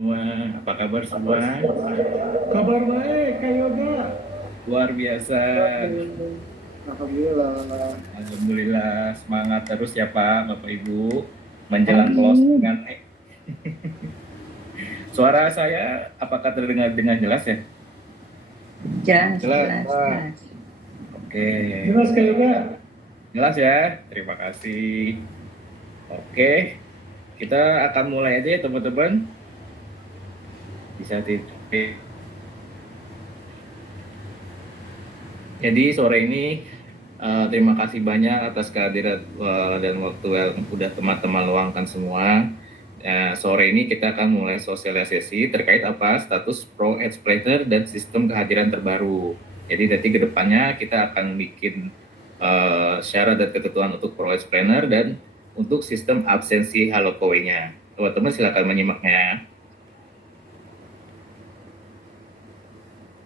Semua, apa kabar semua? Kabar baik, Kak Yoga. Luar biasa. Alhamdulillah. Alhamdulillah, semangat terus ya Pak, Bapak Ibu. Menjelang Amin. closingan. Suara saya apakah terdengar dengan jelas ya? Jelas, Jelas, jelas, Pak. jelas. Oke, Jelas, Kak Yoga. jelas ya. Terima kasih. Oke, kita akan mulai aja ya teman-teman. Bisa titik. Jadi sore ini terima kasih banyak atas kehadiran dan waktu yang udah teman-teman luangkan semua. Sore ini kita akan mulai sosialisasi terkait apa status Pro Edge Planner dan sistem kehadiran terbaru. Jadi nanti ke depannya kita akan bikin syarat dan ketentuan untuk Pro Edge Planner dan untuk sistem absensi Halokowe-nya. Teman-teman silakan menyimaknya.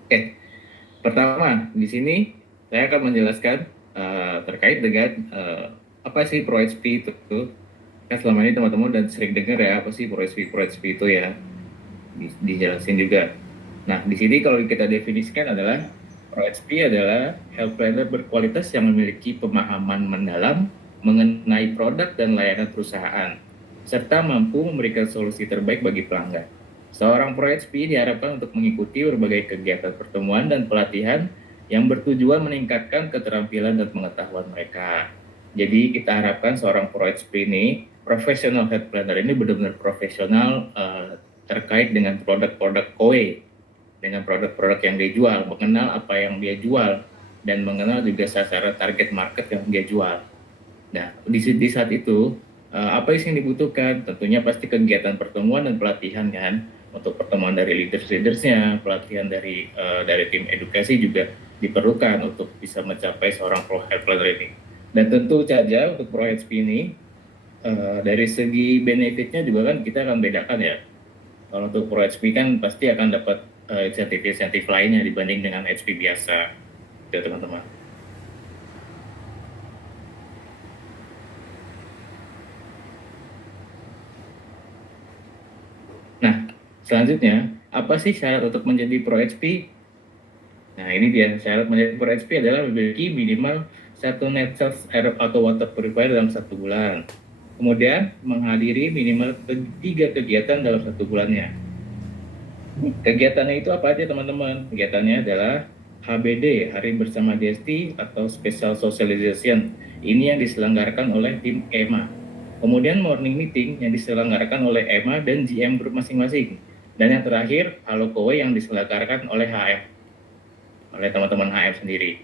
Oke, pertama di sini saya akan menjelaskan terkait dengan apa sih Pro HP itu. Kan selama ini teman-teman dan sering dengar ya apa sih Pro HP itu ya, dijelasin juga. Nah, di sini kalau kita definisikan adalah Pro HP adalah health planner berkualitas yang memiliki pemahaman mendalam mengenai produk dan layanan perusahaan, serta mampu memberikan solusi terbaik bagi pelanggan. Seorang Pro HP diharapkan untuk mengikuti berbagai kegiatan pertemuan dan pelatihan yang bertujuan meningkatkan keterampilan dan pengetahuan mereka. Jadi kita harapkan seorang Pro HP ini, professional health planner ini benar-benar profesional terkait dengan produk-produk KOE, dengan produk-produk yang dia jual, mengenal apa yang dia jual, dan mengenal juga sasaran target market yang dia jual. Nah, di saat itu, apa sih yang dibutuhkan? Tentunya pasti kegiatan pertemuan dan pelatihan kan, untuk pertemuan dari leaders-leadersnya, pelatihan dari tim edukasi juga diperlukan untuk bisa mencapai seorang pro health planner ini. Dan tentu saja untuk pro HP ini, dari segi benefitnya juga kan kita akan bedakan ya. Kalau untuk Pro HP kan pasti akan dapat insentif-insentif lainnya dibanding dengan HP biasa, ya teman-teman. Nah, selanjutnya, apa sih syarat untuk menjadi Pro HP? Nah, ini dia, syarat menjadi Pro HP adalah memiliki minimal satu net sales air atau water purifier dalam 1 bulan. Kemudian, menghadiri minimal 3 kegiatan dalam 1 bulannya. Kegiatannya itu apa aja teman-teman? Kegiatannya adalah HBD, Hari Bersama Desti atau Special Socialization. Ini yang diselenggarakan oleh tim EMA. Kemudian morning meeting yang diselenggarakan oleh EMA dan GM Group masing-masing. Dan yang terakhir, Halo Kowe yang diselenggarakan oleh HM, oleh teman-teman HM sendiri.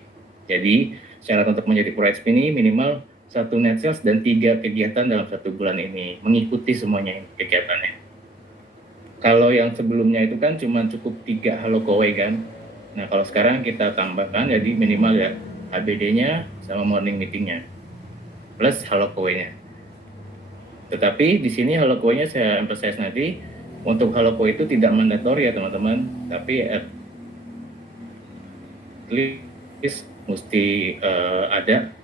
Jadi, syarat untuk menjadi Pro XP ini minimal 1 net sales dan 3 kegiatan dalam 1 bulan ini. Mengikuti semuanya kegiatannya. Kalau yang sebelumnya itu kan cuma cukup 3 Halo Kowe kan. Nah, kalau sekarang kita tambahkan jadi minimal ya HBD-nya sama morning meeting-nya plus Halo Kowe-nya. Tetapi di sini Halo Kowe-nya saya emphasize nanti untuk Halo Kowe itu tidak mandatori ya teman-teman, tapi at least mesti ada.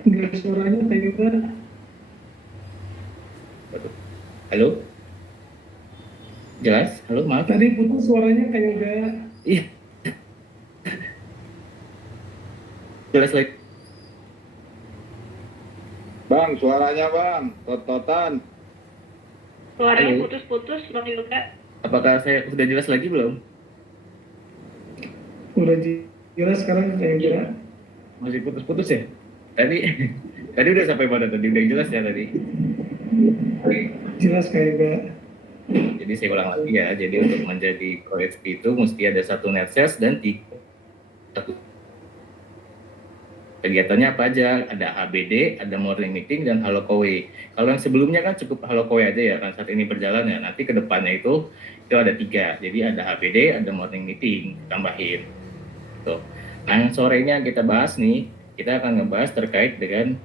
Enggak suaranya, Kak Yoga. Halo? Jelas? Halo, maaf. Tadi putus suaranya, Kak Yoga. Iya, jelas lagi. Bang, suaranya bang, tot-totan. Suaranya Halo, putus-putus, Bang Yoga. apakah saya sudah jelas lagi belum? Udah jelas sekarang, Kak Yoga. Masih putus-putus ya? Tadi tadi udah sampai mana tadi? Udah jelas ya tadi? Jelas, Kak Yoga. Jadi saya ulang lagi ya. Jadi untuk menjadi Pro HP itu mesti ada 1 net sales dan 3 kegiatannya apa aja? Ada HBD, ada morning meeting, dan Halo Kowe. Kalau yang sebelumnya kan cukup Halo Kowe aja ya, kan saat ini berjalan ya. Nanti ke depannya itu ada 3. Jadi ada HBD, ada morning meeting, tambahin. Tuh. Nah, yang sore ini yang kita bahas nih, kita akan ngebahas terkait dengan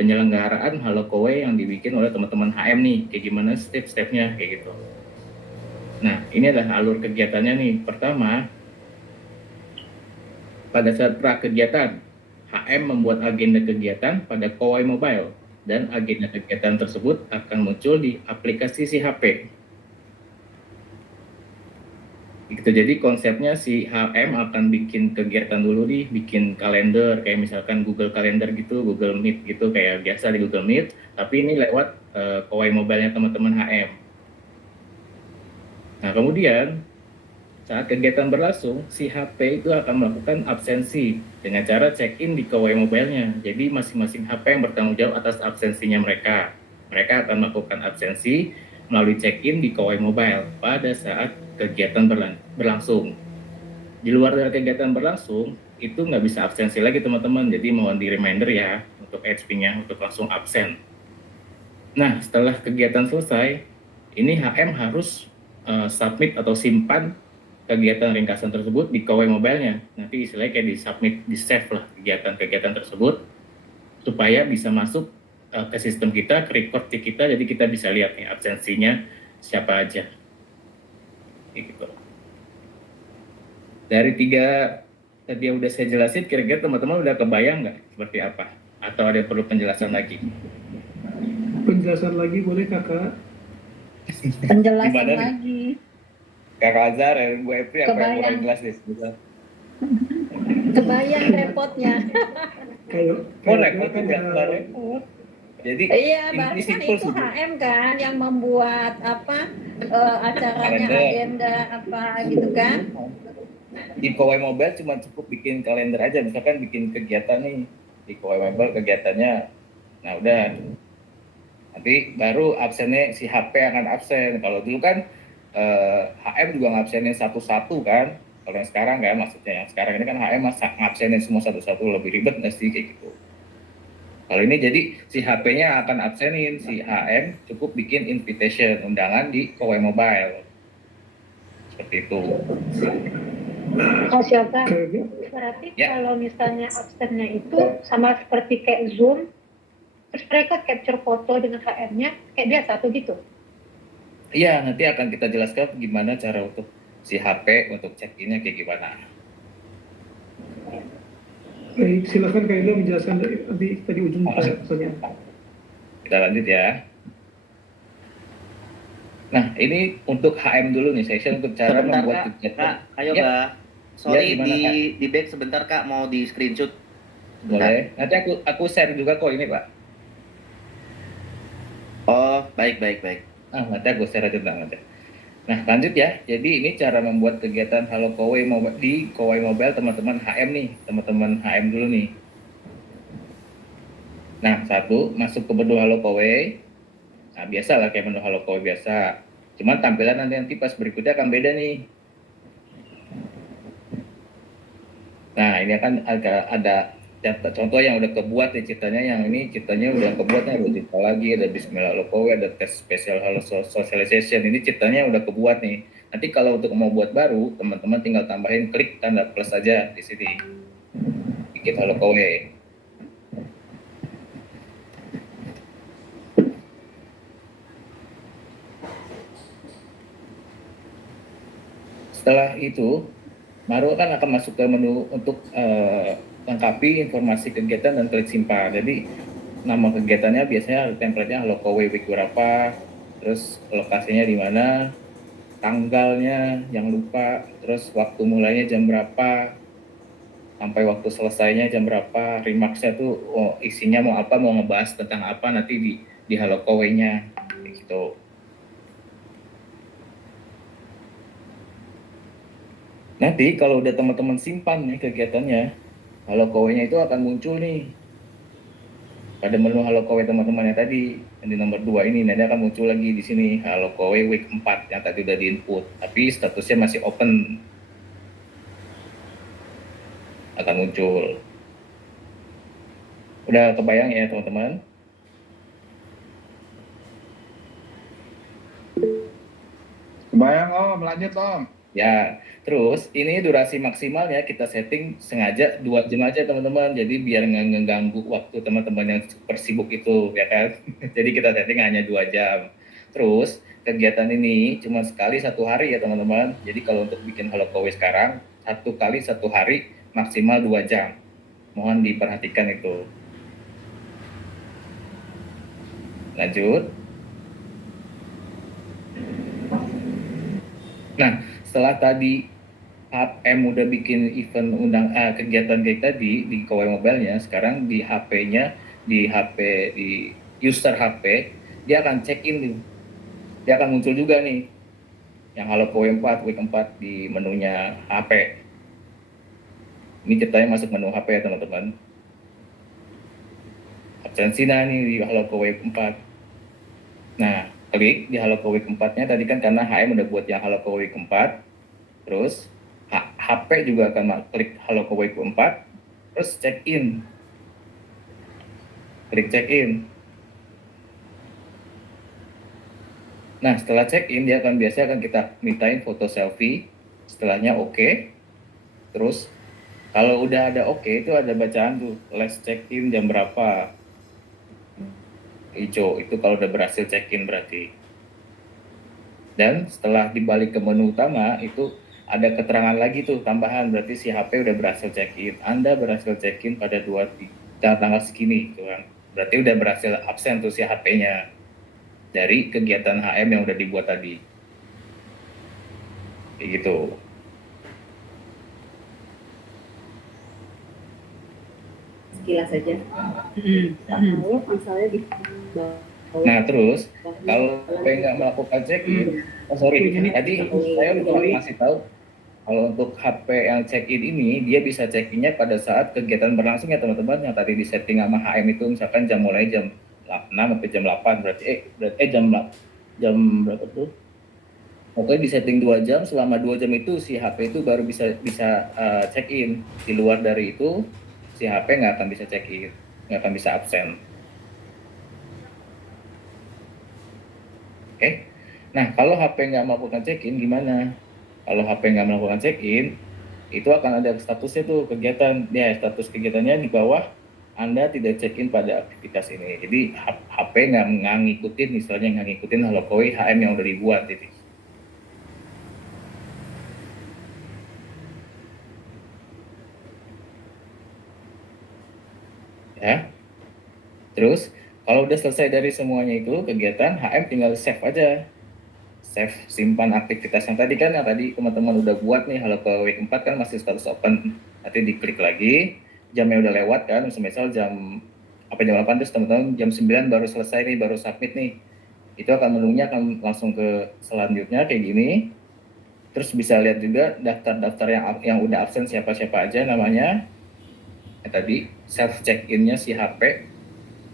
penyelenggaraan Halo Kowe yang dibikin oleh teman-teman HM nih, kayak gimana step-stepnya kayak gitu. Nah, ini adalah alur kegiatannya nih. Pertama, pada saat pra kegiatan, HM membuat agenda kegiatan pada Kowe Mobile dan agenda kegiatan tersebut akan muncul di aplikasi si HP. Gitu. Jadi konsepnya si HM akan bikin kegiatan dulu nih, bikin kalender kayak misalkan Google Calendar gitu, Google Meet gitu kayak biasa di Google Meet, tapi ini lewat Kowe Mobile-nya teman-teman HM. Nah, kemudian saat kegiatan berlangsung, si HP itu akan melakukan absensi dengan cara check-in di Kowe Mobile-nya. Jadi masing-masing HP yang bertanggung jawab atas absensinya mereka. Mereka akan melakukan absensi melalui check-in di Kowe Mobile pada saat kegiatan berlangsung. Di luar dari kegiatan berlangsung, itu nggak bisa absensi lagi teman-teman. Jadi mohon di reminder ya untuk HP-nya untuk langsung absen. Nah, setelah kegiatan selesai, ini HM harus submit atau simpan kegiatan ringkasan tersebut di Kowe Mobile-nya. Nanti istilahnya kayak di submit, di save lah kegiatan-kegiatan tersebut supaya bisa masuk ke sistem kita, ke record di kita, jadi kita bisa lihat nih absensinya siapa aja. Gitu. Dari 3 tadi yang udah saya jelasin, kira-kira teman-teman udah kebayang nggak seperti apa? Atau ada yang perlu penjelasan lagi? Penjelasan lagi boleh kakak? Penjelasan Gimana nih? lagi. Kakak Azhar, Bu Epri, apa yang kurang Kebayang. jelas nih? Kebayang repotnya. Kayak Repot kan juga, nggak repot. Jadi Iya, ini baru kan simpel itu sih, Bu. HM kan yang membuat acaranya, Kalender. agenda apa gitu kan? Di Kowe Mobile cuma cukup bikin kalender aja, misalkan bikin kegiatan nih di Kowe Mobile kegiatannya. Nah udah, nanti baru absennya si HP akan absen. Kalau dulu kan HM juga ngabsenin satu-satu kan. Kalau yang sekarang kan, maksudnya yang sekarang ini kan HM ngabsenin semua satu-satu, lebih ribet nggak sih kayak gitu. Kalau ini jadi si HP-nya akan absenin, si HM cukup bikin invitation, undangan di Kowe Mobile. Seperti itu. Oh siapa? kayak Berarti Ya. kalau misalnya absennya itu sama seperti kayak Zoom, terus mereka capture foto dengan HM-nya kayak biasa tuh gitu. Iya, nanti akan kita jelaskan gimana cara untuk si HP untuk check-in-nya kayak gimana. baik, silakan Kak Ilda menjelaskan nanti tadi ujung pertanyaan. Kita lanjut ya. Nah, ini untuk HM dulu nih, session untuk cara Sebentar membuat kak, kegiatan. ayo Ya. kak. Sorry Ya, gimana, Kak? di back sebentar kak, mau di screenshot. Sebentar. Boleh. Nanti aku share juga kok ini, Pak. Oh baik baik baik. Nanti aku share aja nanti. Nah, lanjut ya. Jadi ini cara membuat kegiatan Halo Kowe di Kowe Mobile teman-teman HM nih, teman-teman HM dulu nih. Nah, satu, masuk ke menu Halo Kowe. Nah, biasa lah kayak menu Halo Kowe biasa. Cuman tampilan nanti pas berikutnya akan beda nih. Nah, ini akan ada contoh yang udah kebuat nih ceritanya, yang ini ceritanya udah kebuatnya, ada cerita lagi, ada Bismillah Halo Kowe, ada tes spesial Halo Socialization. Ini ceritanya udah kebuat nih. Nanti kalau untuk mau buat baru, teman-teman tinggal tambahin klik tanda plus aja di sini. Bikin Halo Kowe. Setelah itu, baru akan masuk ke menu untuk lengkapi informasi kegiatan dan klik simpan. Jadi nama kegiatannya biasanya template-nya Halo Kowe week berapa, terus lokasinya di mana, tanggalnya jangan lupa, terus waktu mulainya jam berapa, sampai waktu selesainya jam berapa, remarks-nya tuh isinya mau apa, mau ngebahas tentang apa nanti di Halo Kowe-nya gitu. Nanti kalau udah teman-teman simpan nih kegiatannya, Halo Kowe-nya itu akan muncul nih pada menu Halo Kowe teman-teman yang tadi, yang di nomor 2 ini. Nanti akan muncul lagi di sini Halo Kowe week 4 yang tadi udah di-input, tapi statusnya masih open. Akan muncul. Udah kebayang ya teman-teman? Kebayang Om, lanjut Om. Ya, terus ini durasi maksimalnya kita setting sengaja 2 jam aja teman-teman. Jadi biar nggak ngeganggu waktu teman-teman yang super sibuk itu, ya kan? Jadi kita setting hanya 2 jam. Terus kegiatan ini cuma sekali 1 hari ya teman-teman. Jadi kalau untuk bikin Halo Kowe sekarang, 1 kali 1 hari maksimal 2 jam. Mohon diperhatikan itu. Lanjut. Nah, setelah tadi HM udah bikin event kegiatan kayak tadi di Kowe Mobile-nya, sekarang di HP-nya, di HP di user HP, dia akan check in nih. Dia akan muncul juga nih yang Halo Kowe 4, week 4 di menunya HP. Ini ceritanya masuk menu HP ya teman-teman. Absensi nih di Halo Kowe 4. Nah, klik di Halo Kowe 4-nya tadi kan karena HM udah buat yang Halo Kowe 4. Terus HP juga akan klik Halo Kowe 4, terus check in. Klik check in. Nah, setelah check in dia biasanya akan kita mintain foto selfie. Setelahnya oke. Terus kalau udah ada oke itu ada bacaan tuh, let's check in jam berapa. Hijau itu kalau udah berhasil check in berarti. Dan setelah dibalik ke menu utama itu ada keterangan lagi tuh tambahan, berarti si HP udah berhasil check in. Anda berhasil check in pada tanggal segini gitu kan. Berarti udah berhasil absen tuh si HP-nya dari kegiatan HM yang udah dibuat tadi. Kayak gitu. Sekilas saja. Misalnya di bawah. Nah terus kalau saya nggak melakukan check-in, tadi saya lupa kasih tahu kalau untuk HP yang check-in ini dia bisa check-innya pada saat kegiatan berlangsung ya teman-teman, yang tadi di setting sama HM itu misalkan mulai jam 6 sampai jam 8 berarti jam berapa tuh? Pokoknya di setting 2 jam, selama 2 jam itu si HP itu baru bisa check-in. Di luar dari itu si HP nggak akan bisa check-in, nggak akan bisa absen. Oke. Nah, kalau HP nggak melakukan check-in gimana? Kalau HP nggak melakukan check-in, itu akan ada statusnya tuh kegiatan. Ya, status kegiatannya di bawah Anda tidak check-in pada aktivitas ini. Jadi HP nggak ngikutin, misalnya nggak ngikutin Halo Kowe HM yang udah dibuat. Jadi. Ya. Terus kalau udah selesai dari semuanya itu kegiatan, HM tinggal save aja. Save, simpan aktivitas yang tadi teman-teman udah buat nih, Halo Kowe week 4 kan masih status open. Nanti diklik lagi, jamnya udah lewat kan, misal jam 8 terus teman-teman jam 9 baru selesai nih, baru submit nih. Itu menunya akan langsung ke selanjutnya kayak gini. Terus bisa lihat juga daftar-daftar yang udah absen siapa-siapa aja namanya. Tadi self check-in-nya si HP.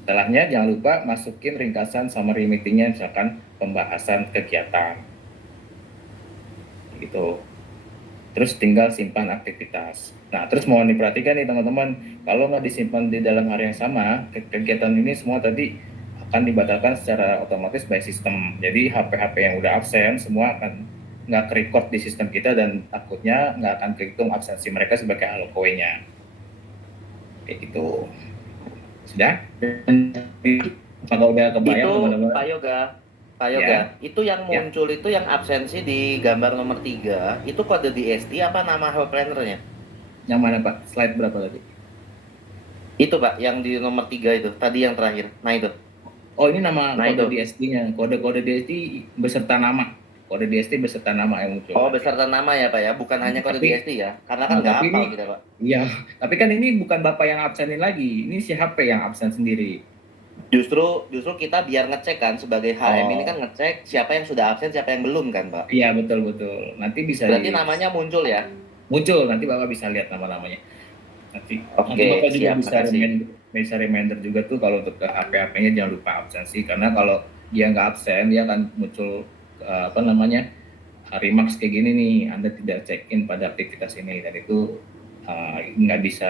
Setelahnya jangan lupa masukin ringkasan summary meeting-nya, misalkan pembahasan kegiatan. Gitu. Terus tinggal simpan aktivitas. Nah, terus mohon diperhatikan nih teman-teman, kalau nggak disimpan di dalam hari yang sama, kegiatan ini semua tadi akan dibatalkan secara otomatis by sistem. Jadi HP-HP yang udah absen semua akan nggak ke-record di sistem kita dan takutnya nggak akan terhitung absensi mereka sebagai Halo Kowe-nya. Kayak gitu. Sudah? Apakah udah kebayang Itu teman-teman? Pak Yoga, itu yang muncul itu yang absensi di gambar nomor 3, itu kode DST apa nama help planner-nya? Yang mana Pak? Slide berapa tadi? Itu Pak, yang di nomor 3 itu, tadi yang terakhir. Nah itu. Oh ini nama kode itu. DST-nya, kode DST beserta nama. Kode DST beserta nama yang muncul. Oh beserta nama ya Pak ya, bukan hanya kode DST ya? Karena kan nggak hafal kita Pak. Iya, tapi kan ini bukan Bapak yang absenin lagi, ini si HP yang absen sendiri. Justru kita biar ngecek kan sebagai HM ini kan ngecek siapa yang sudah absen, siapa yang belum kan Pak? Iya betul. Nanti bisa. Berarti namanya muncul ya? Muncul, nanti Bapak bisa lihat nama-namanya. Nanti Bapak juga bisa reminder juga tuh kalau untuk ke HP-HP-nya jangan lupa absensi, karena kalau dia nggak absen dia akan muncul remarks kayak gini nih, Anda tidak check in pada aktivitas ini, dan itu nggak bisa.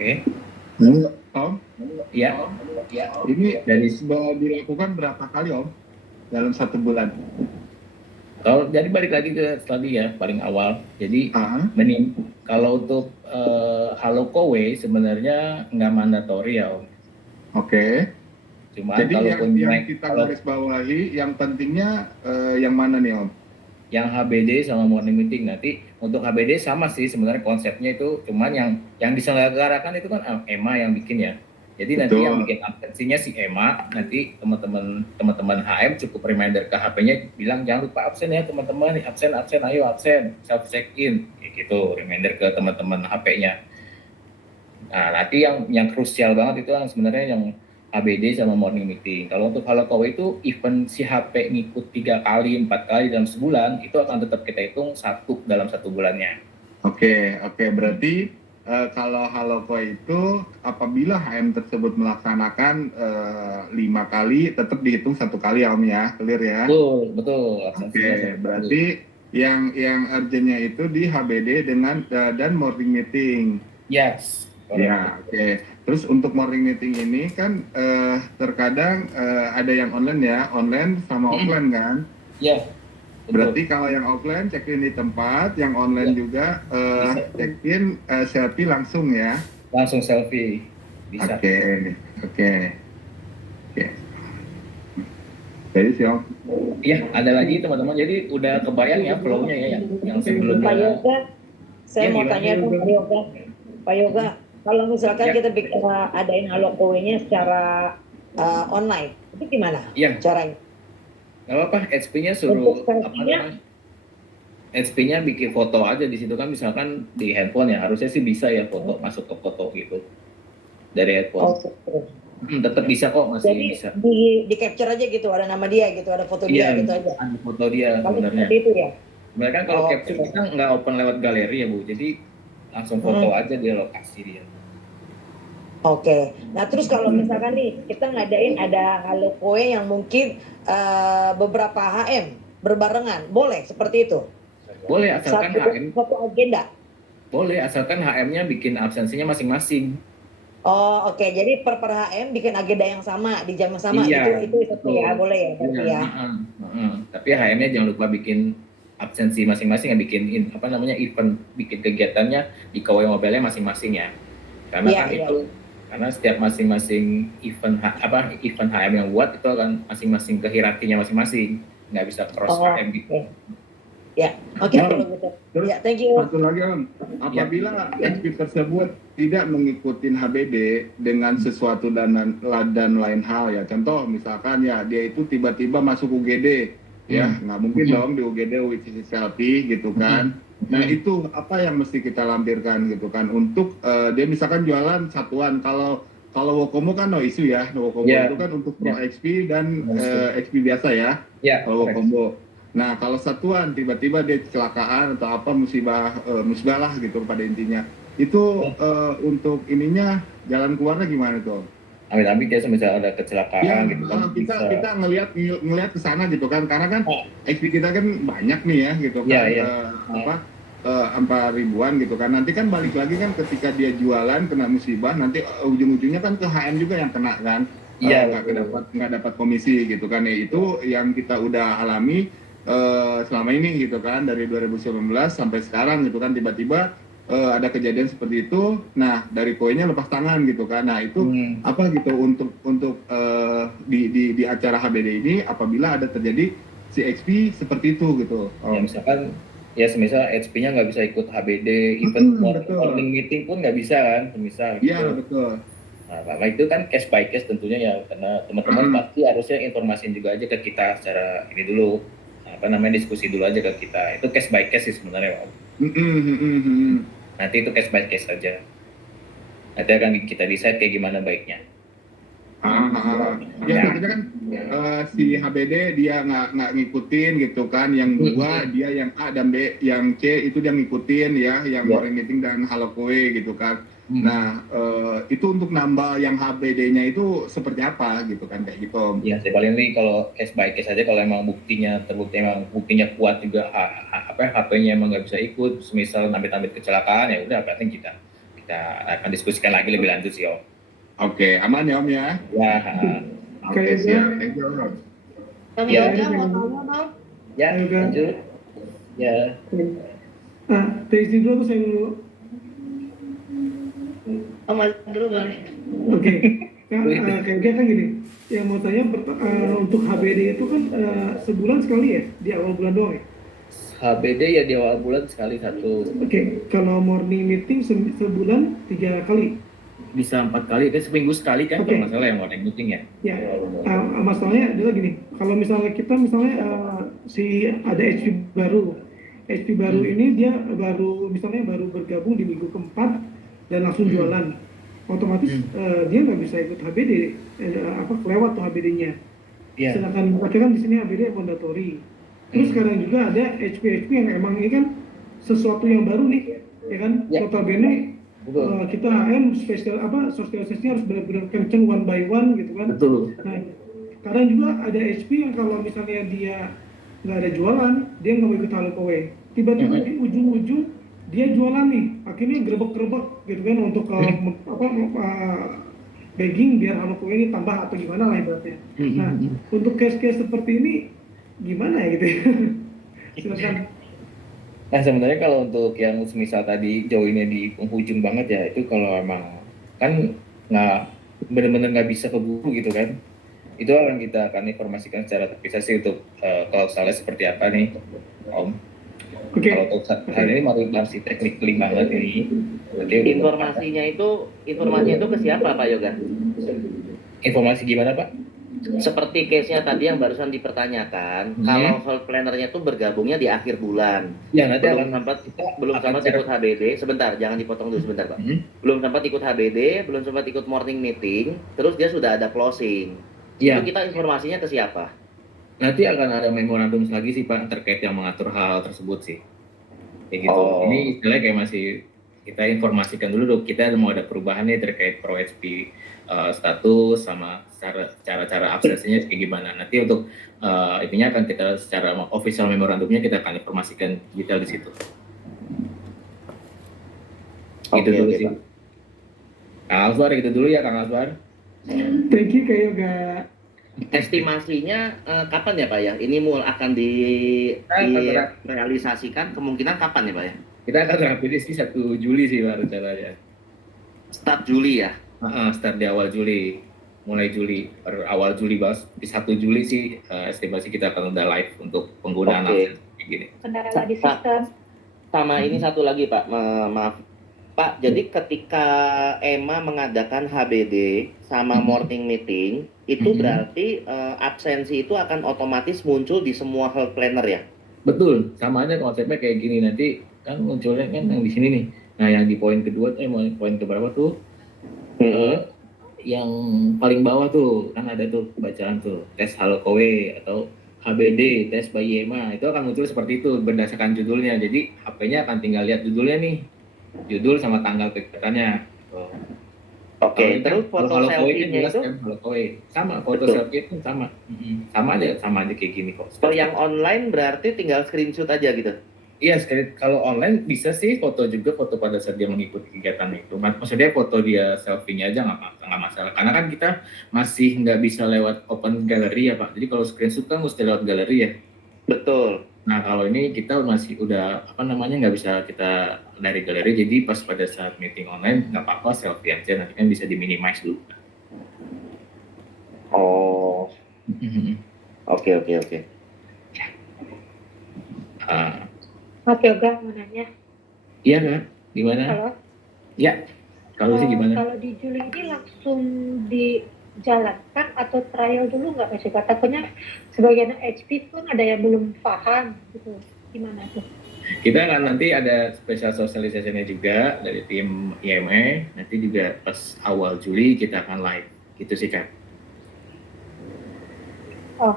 Oke. Ya. Ini Dari dilakukan berapa kali Om dalam 1 bulan? kalau jadi balik lagi ke tadi ya paling awal. Jadi Ah, kalau untuk Halo Kowe sebenarnya nggak mandatori ya Om. oke. Cuman Jadi kalaupun yang kita garis bawahi, yang pentingnya yang mana nih Om? yang HBD sama morning meeting nanti untuk HBD sama sih sebenarnya konsepnya itu, cuman yang diselenggarakan itu kan EMA yang bikin ya. Jadi nanti yang Betul. bikin absensinya si EMA, nanti teman-teman HM cukup reminder ke HP-nya bilang jangan lupa absen ya teman-teman, absen ayo absen, self check in kayak gitu, reminder ke teman-teman HP-nya. Nah, nanti yang krusial banget itu yang sebenarnya yang HBD sama morning meeting. Kalau untuk Halo Kowe itu event si HP ngikut 3 kali, 4 kali dalam sebulan, itu akan tetap kita hitung satu dalam 1 bulannya. Oke. Berarti kalau Haloco itu apabila HM tersebut melaksanakan 5 kali, tetap dihitung 1 kali ya Om ya, clear ya? Betul. Oke, berarti yang urgentnya itu di HBD dan morning meeting. Yes. Ya, oke. Terus untuk morning meeting ini kan terkadang ada yang online ya, online sama offline kan? Ya. Berarti kalau yang offline check-in di tempat, yang online juga check-in selfie langsung ya? Langsung selfie bisa. Oke. Jadi sih Om. Iya, ada lagi teman-teman. Jadi udah kebayang ya flow-nya ya yang Pak sebelumnya. Yoga, saya Ya, mau gimana? tanya dong Pak Yoga. Pak Yoga, kalau misalkan Ya. kita adain Halo Kowe-nya secara online, itu gimana Iya. caranya? Nggak apa-apa, HP-nya Untuk suruh selfie-nya? HP-nya bikin foto aja di situ kan, misalkan di handphone ya harusnya sih bisa ya foto, masuk ke foto gitu dari handphone. Tetap bisa kok, masih Jadi bisa. di capture aja gitu, ada nama dia gitu, ada foto dia Iya, gitu aja. ada foto dia Kalau sebenarnya. seperti itu ya. Sebenarnya kan kalau Oke. capture kita nggak open lewat galeri ya Bu, jadi langsung foto aja dia lokasi dia. Oke. Nah terus kalau misalkan nih kita ngadain ada Halo Kowe yang mungkin beberapa HM berbarengan, boleh seperti itu? Boleh asalkan HM, Satu agenda. boleh asalkan HM-nya bikin absensinya masing-masing. Oh oke, jadi per HM bikin agenda yang sama di jam yang sama Iya, itu ya boleh ya berarti Iya, ya. Tapi HM-nya jangan lupa bikin absensi masing-masing ya, bikin event, bikin kegiatannya di KW Mobile-nya masing-masing ya. Karena Iya, kan iya. itu karena setiap masing-masing event HM yang buat itu akan masing-masing ke hierarkinya masing-masing, nggak bisa cross HM gitu. Oke. Ya, oke Om, kalau gitu. terus Ya, thank you. satu lagi Om, apabila XP tersebut tidak mengikuti HBD dengan sesuatu dan lain hal ya, contoh misalkan ya dia itu tiba-tiba masuk UGD ya, nggak mungkin dong di UGD which is selfie gitu kan. Nah itu apa yang mesti kita lampirkan gitu kan untuk dia misalkan jualan satuan, kalau Wokomo kan no isu ya, Wokomo itu kan untuk Pro XP dan XP biasa ya, kalau Wokomo. Nah kalau satuan tiba-tiba dia kecelakaan atau apa musibah lah gitu pada intinya, itu untuk ininya jalan keluarnya gimana tuh? Amit-amit ya misalnya ada kecelakaan gitu kan. Kita ngelihat ke sana gitu kan, karena kan XP kita kan banyak nih ya gitu kan, sampai ribuan gitu kan. Nanti kan balik lagi kan ketika dia jualan kena musibah, nanti ujung-ujungnya kan ke HM juga yang kena kan. Nggak dapat komisi gitu kan ya. Itu yang kita udah alami selama ini gitu kan, dari 2019 sampai sekarang gitu kan, tiba-tiba ada kejadian seperti itu. Nah dari koinnya lepas tangan gitu kan. Nah itu apa gitu untuk di acara HBD ini apabila ada terjadi si XP seperti itu gitu. Ya misalkan ya semisal HP-nya nggak bisa ikut HBD, event morning meeting pun nggak bisa kan, semisal gitu. Iya betul. Nah, karena itu kan case by case tentunya ya, karena teman-teman pasti harusnya informasiin juga aja ke kita secara ini dulu, diskusi dulu aja ke kita. Itu case by case sih sebenarnya, Om. Nanti itu case by case saja. Nanti akan kita decide kayak gimana baiknya. Ya tentunya kan si HBD dia nggak ngikutin gitu kan, yang dua dia yang A dan B, yang C itu dia ngikutin ya, yang morning meeting dan Halo Kowe gitu kan. Nah itu untuk nambah yang HBD-nya itu seperti apa gitu kan, kayak gitu. Iya, saya paling nih kalau case by case aja, kalau emang terbukti emang buktinya kuat juga HP-nya emang nggak bisa ikut, semisal amit-amit kecelakaan ya udah berarti kita akan diskusikan lagi lebih lanjut sih Om. Oke, aman ya Om ya? Ya, Oke, Kayak siap. Thank you Om. Kami Ya. juga mau tanya dong. ya Ayo, Kak. lanjut. Ya, TSD dulu atau saya dulu? Oh, Mas dulu boleh. Oke. Kayak kan gini, yang mau tanya untuk HBD itu kan sebulan sekali ya, di awal bulan doang ya? HBD ya di awal bulan sekali satu, Oke, kalau morning meeting sebulan 3 kali. bisa 4 kali, itu seminggu sekali kan Oke. kalau nggak salah yang morning meeting ya. Ya, masalahnya adalah gini, kalau misalnya kita si ada HP baru ini dia baru bergabung di minggu keempat dan langsung jualan, otomatis dia nggak bisa ikut HBD, kelewat tuh HBD-nya. Iya. Sedangkan mereka kan di sini HBD mandatory. Terus sekarang juga ada HP yang emang ini kan sesuatu yang baru nih, ya kan? Ya. Notabene Betul. kita HM sosialisasinya harus benar-benar kenceng one by one gitu kan. Betul. Nah, kadang juga ada HP yang kalau misalnya dia nggak ada jualan, dia nggak mau ikut halo kowe. Tiba-tiba di ujung-ujung dia jualan nih, akhirnya gerebek-gerebek gitu kan untuk begging biar halo kowe ini tambah atau gimana lah ibaratnya. Nah, untuk case-case seperti ini gimana ya gitu ya? Silakan. Nah sebenarnya kalau untuk yang semisal tadi joinnya di penghujung banget ya, itu kalau emang kan nggak benar-benar nggak bisa keburu gitu kan, itu kita akan informasikan secara terpisah sih untuk kalau misalnya seperti apa nih Om. Oke. Kalau untuk hal ini masih teknik banget ini. Berarti Informasinya itu ke siapa Pak Yoga? informasi gimana Pak? Seperti case-nya tadi yang barusan dipertanyakan, kalau health planner-nya itu bergabungnya di akhir bulan. Ya nanti Belum akan sempat kita belum akan sempat ikut HBD, sebentar, jangan dipotong dulu sebentar Pak. Belum sempat ikut HBD, belum sempat ikut morning meeting, terus dia sudah ada closing. Iya. Itu kita informasinya ke siapa? Nanti akan ada memorandum lagi sih Pak terkait yang mengatur hal tersebut sih. Kayak gitu. Oh. Ini istilahnya kayak masih kita informasikan dulu dong, kita mau ada perubahan nih terkait Pro HP status sama cara absensinya kayak gimana. Nanti untuk ininya akan kita secara official memorandumnya kita akan informasikan detail di situ. Gitu dulu sih. Pak. Kang Aswar, gitu dulu ya Kang Aswar. Thank you kayak Yoga. Estimasinya kapan ya Pak ya? Ini akan direalisasikan kemungkinan kapan ya Pak ya? Kita akan terapin sih 1 Juli sih Pak rencananya. Start Juli ya? Start di awal Juli, mulai Juli, awal Juli Bas, di 1 Juli sih estimasi kita akan udah live untuk penggunaan akses kayak gini. Kendala di sistem. Sama ini satu lagi Pak, maaf Pak, jadi ketika EMA mengadakan HBD sama morning meeting, itu berarti absensi itu akan otomatis muncul di semua health planner ya? Betul, sama aja konsepnya kayak gini, nanti kan munculnya kan yang di sini nih. Nah yang di poin kedua poin keberapa tuh? Yang paling bawah tuh kan ada tuh bacaan tuh tes halo kowe atau HBD tes by EMA, itu akan muncul seperti itu berdasarkan judulnya. Jadi HP-nya akan tinggal lihat judulnya nih, judul sama tanggal kegiatannya. Oke, terus foto selfie-nya itu? Kan, halo kowe sama foto selfie itu sama aja kayak gini kok. Kalau yang online berarti tinggal screenshot aja gitu? Iya, kalau online bisa sih foto juga, foto pada saat dia mengikuti kegiatan itu. Maksudnya foto dia selfie-nya aja nggak masalah. Karena kan kita masih nggak bisa lewat open gallery ya Pak. Jadi kalau screenshot kan mesti lewat galeri ya. Betul. Nah kalau ini kita masih udah nggak bisa kita dari galeri. Jadi pas pada saat meeting online nggak apa-apa selfie aja. Nanti kan bisa diminimize dulu. Oh. Oke. Mas Yoga mau nanya. Iya Kak, gimana? Halo. Ya, kalau sih gimana? Kalau di Juli ini langsung dijalankan atau trial dulu nggak Mas Yoga? Takutnya sebagian HP pun ada yang belum paham gitu. Gimana tuh? Kita akan nanti ada spesial sosialisasinya juga dari tim IME. Nanti juga pas awal Juli kita akan live. Gitu sih Kak. Oh,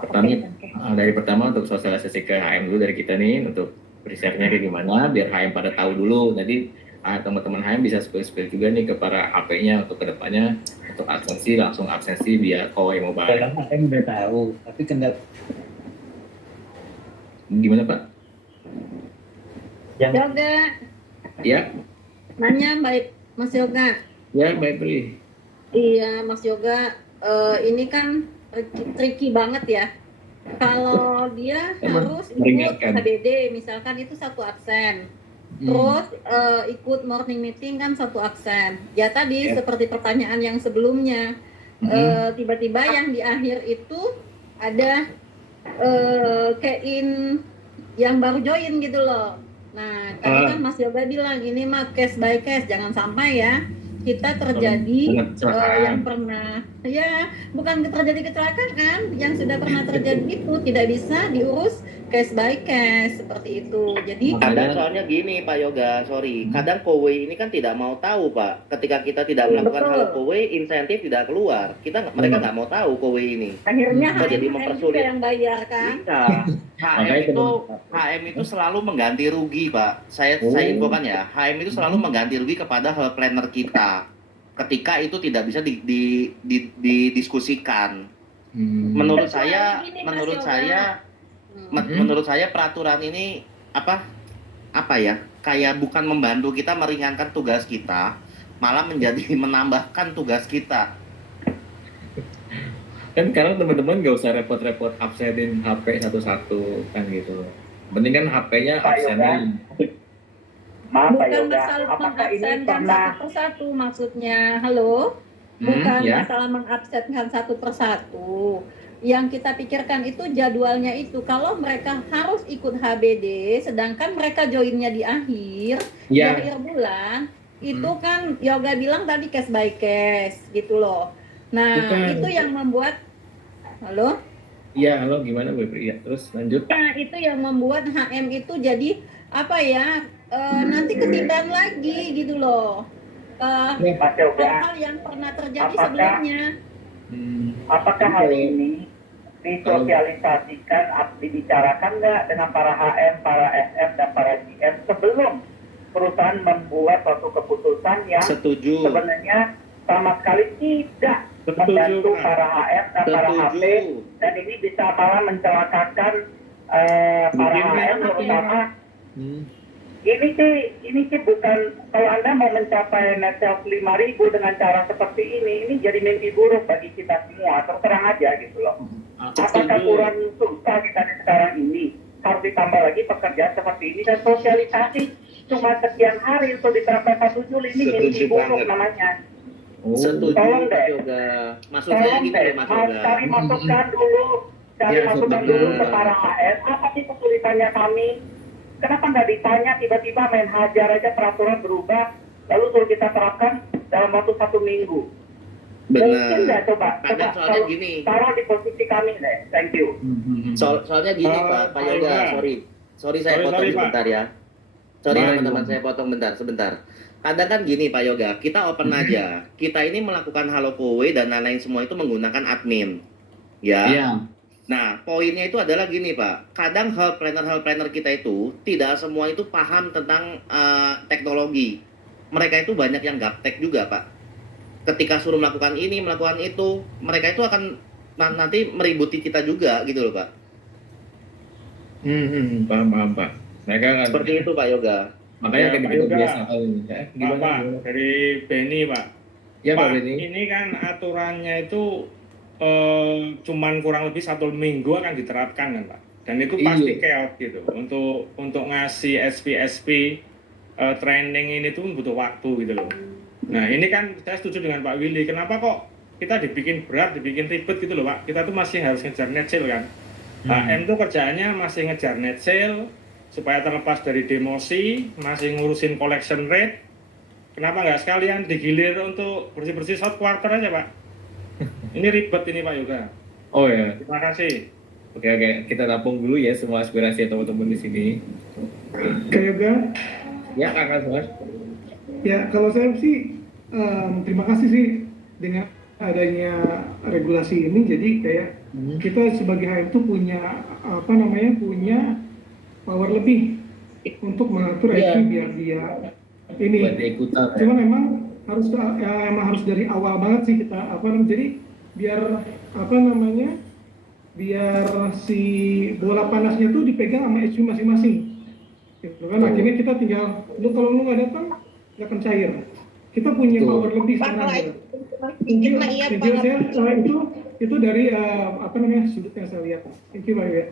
Dari pertama untuk sosialisasi ke HM dulu dari kita nih untuk risetnya kayak gimana, biar HM pada tahu dulu. Nanti teman-teman HM bisa spill juga nih ke para HP-nya untuk kedepannya untuk absensi, langsung absensi via Kowe Mobile. Dalam HM udah tahu, tapi kendala gimana Pak? Yoga, Ya, nanya baik Mas Yoga. ya baik Pri. Iya, Mas Yoga, ini kan tricky banget ya. Kalau dia Emang harus ikut meringankan. HBD, misalkan itu satu absen. Terus ikut morning meeting kan satu absen. Ya tadi Ya. seperti pertanyaan yang sebelumnya, tiba-tiba yang di akhir itu ada kayak yang baru join gitu loh. Nah, tadi kan Mas Yoga bilang ini mah case by case, jangan sampai ya kita terjadi Banget kecelakaan. yang pernah ya bukan terjadi kecelakaan yang sudah pernah terjadi itu tidak bisa diurus case by case seperti itu. Jadi Kadang soalnya gini Pak Yoga, sorry, kadang kowe ini kan tidak mau tahu Pak. Ketika kita tidak melakukan betul. hal kowe, insentif tidak keluar. Mereka nggak mau tahu kowe ini. Akhirnya Kok jadi HM juga mempersulit? yang bayar kan? Iya. Makanya HM itu selalu mengganti rugi Pak. Saya infokan ya, HM itu selalu mengganti rugi kepada health planner kita. Ketika itu tidak bisa didiskusikan. Menurut saya, Kecuali gini, Mas Yoga. menurut saya peraturan ini apa ya? Kayak bukan membantu kita meringankan tugas kita, malah menjadi menambahkan tugas kita. Kan sekarang teman-teman nggak usah repot-repot absenin HP satu-satu kan gitu. Penting kan HP-nya Pak absenin. Maaf Pak Bukan Yoga, masalah apakah ini mengabsenkan pernah satu persatu maksudnya. Halo? Bukan Ya. masalah mengabsenkan satu persatu. Yang kita pikirkan itu jadwalnya itu. Kalau mereka harus ikut HBD, sedangkan mereka joinnya di di Ya. akhir bulan, itu kan Yoga bilang tadi case by case gitu loh. Nah, Bukan. itu yang membuat, halo? Iya, halo gimana Bu Pri? Ya, terus lanjut. Nah, itu yang membuat HM itu jadi apa ya? Nanti ketiban lagi gitu loh. Mas Yoga, Hal-hal yang pernah terjadi Apakah- sebelumnya. apakah hal ini disosialisasikan, dibicarakan nggak dengan para HM, para SM, dan para GM sebelum perusahaan membuat suatu keputusan yang Setuju. sebenarnya sama sekali tidak membantu para HM dan para HP, Setuju. dan ini bisa malah mencelakakan para HM terutama. Ini sih bukan, kalau Anda mau mencapai net sales 5.000 dengan cara seperti ini jadi mimpi buruk bagi kita semua, terang aja gitu loh. Apakah kurang susah kita sekarang ini? Harus ditambah lagi pekerjaan seperti ini dan sosialisasi cuma sekian hari untuk diterapkan 1 Juli ini mimpi buruk namanya. Setuju Tolong Pak deh. Yoga. Maksud saya Tolong gitu deh, loh Mas Yoga. cari masukan dulu, cari Ya, masukan betul. dulu ke para HM, apa sih kesulitannya kami? Kenapa nggak ditanya tiba-tiba main hajar aja peraturan berubah, lalu suruh kita terapkan dalam waktu 1 minggu? Mungkin nggak Benar. coba Kadang soalnya kalau gini. taruh di posisi kami deh. Thank you. Soalnya gini Pak Yoga, sorry saya potong sebentar ya. Sorry teman-teman, saya potong sebentar. Kadang kan gini Pak Yoga, kita open aja. Kita ini melakukan halo kowe dan lain-lain semua itu menggunakan admin. Ya. Nah, poinnya itu adalah gini Pak. Kadang health planner kita itu tidak semua itu paham tentang teknologi. Mereka itu banyak yang gaptek juga Pak. Ketika suruh melakukan ini, melakukan itu, mereka itu akan nanti meributi kita juga gitu loh Pak. Paham Pak. Mereka kan Seperti itu Pak Yoga. makanya Ya, kan Pak kita Yoga. biasa kali ini. Gimana? Pak, dari Beni Pak. Ya Pak Pak, Beni. ini kan aturannya itu cuman kurang lebih 1 minggu akan diterapkan kan Pak. Dan itu pasti chaos gitu. Untuk ngasih SP training ini tuh butuh waktu gitu loh. Nah ini kan saya setuju dengan Pak Willy. Kenapa kok kita dibikin berat, dibikin ribet gitu loh Pak. Kita tuh masih harus ngejar net sale kan. HM tuh kerjaannya masih ngejar net sale supaya terlepas dari demosi, masih ngurusin collection rate. Kenapa nggak sekalian digilir untuk bersih-bersih short quarter aja Pak? Ini ribet ini Pak Yoga. Oh ya. Terima kasih. Oke, kita tampung dulu ya semua aspirasi teman-teman di sini. Kak Yoga, Ya Kakak Mas. ya kalau saya sih terima kasih sih dengan adanya regulasi ini, jadi kayak kita sebagai HM itu punya punya power lebih untuk mengatur Iya. IT biar dia ini. Buat dia ikutan. Ya. Cuman emang harus dari awal banget sih kita jadi biar biar si bola panasnya tuh dipegang sama HQ masing-masing. Gitu kan, akhirnya kita tinggal, kalau lu nggak datang, nggak akan cair. Kita punya power lebih Pak, sekarang. kalau Ya. Mungkin mah iya Thank you, Pak. saya itu dari apa namanya sudut yang saya lihat. Thank you Pak Yoga.